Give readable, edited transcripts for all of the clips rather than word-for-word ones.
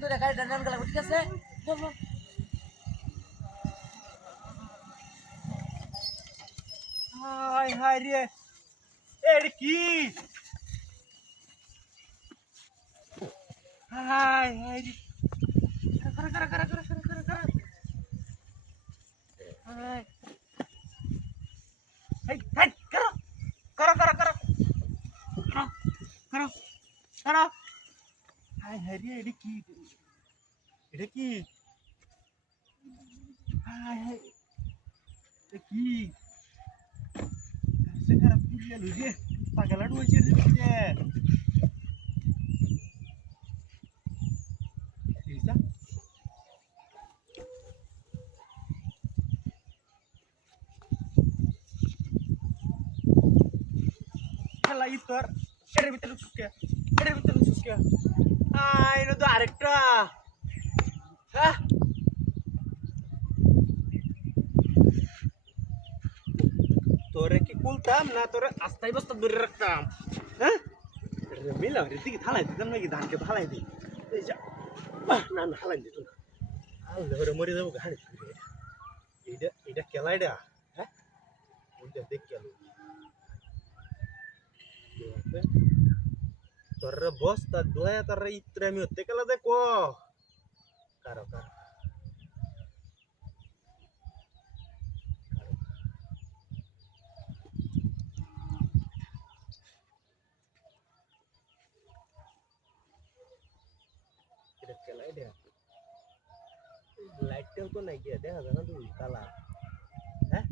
তোরা গাড়িটা নাম গেল ঠিক আছে চল হাই হাই রে এর কি হাই হাই রে করা করা করা করা করা করা করা হাই হাই হাই করো করো করো করো করো করো করো হাই হাই রে এটা কি হাই হাই এটা কি খারাপ কি গেল রে পাগলা ডুয়েছে রে এইটা খেলা তোর এর ভিতরে সুস্কে এটা তো আরেকটা হ্যাঁ তোরে কি কুলতাম না তোরে আস্তাই বস্তা ধরে রাখতাম হ্যাঁ মিলা দিকে থালাই দিতাম নাকি ধানকে থালাই দিই এই যা না না হালাই দিত না আল্লাহ মরে যাবো গাড়ি এটা কেলাইডা হ্যাঁ ওইটা দেখ গেল তোর বস্তা দোয়া তোর ইত্রে আমি হতে গেলা দেখো কারো কারো লাইটটাও তো নাই গিয়ে দেখা যায় না তুই তালা হ্যাঁ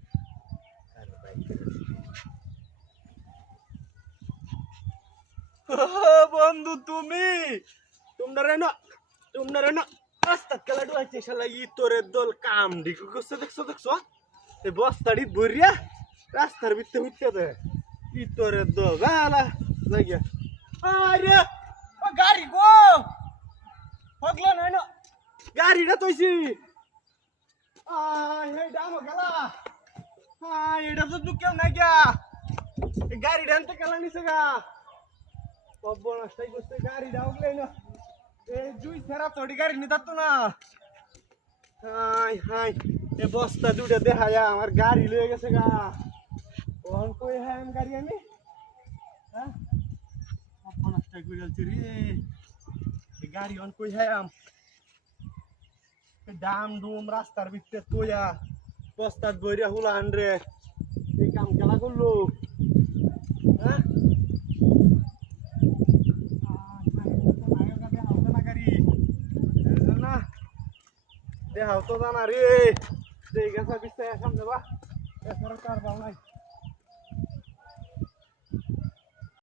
বন্ধু তোমরা রেনো রাস্তা খেলা ডুয়াইছে শালা ই তোরে দল কাম দিকে করছে দেখছো এই বস্তাড়ি ভরিয়া রাস্তার ভিতরে উঠতে দে ই তোরে দল গালা জায়গা আরে ও গাড়ি গো হগলো না না গাড়িটা তৈছি এই ডামো গেলা এটা তো কেউ না গিয়া গাড়িটা আনতে গেলা নিছে গা সর্বনাশটাই করছে গাড়িটা উঠলে না এই জুই ছাড়া তোর গাড়ি নিতে তো না হাই হাই এ বস্তা দুটা দেখা যা আমার গাড়ি লয়ে গেছে গা কখন কই হ্যাঁ গাড়ি আমি হ্যাঁ সর্বনাশটাই করে যাচ্ছে রে গাড়ি অন কই হ্যাঁ ডাম ডুম রাস্তার ভিতরে তোয়া বস্তার বইরা হুলান রে এই কাম খেলা করলো হ্যাঁ দেখাও তো জানা রে এই গাছা বিস্তায় সামনে বা এছাড়া কার বাল নাই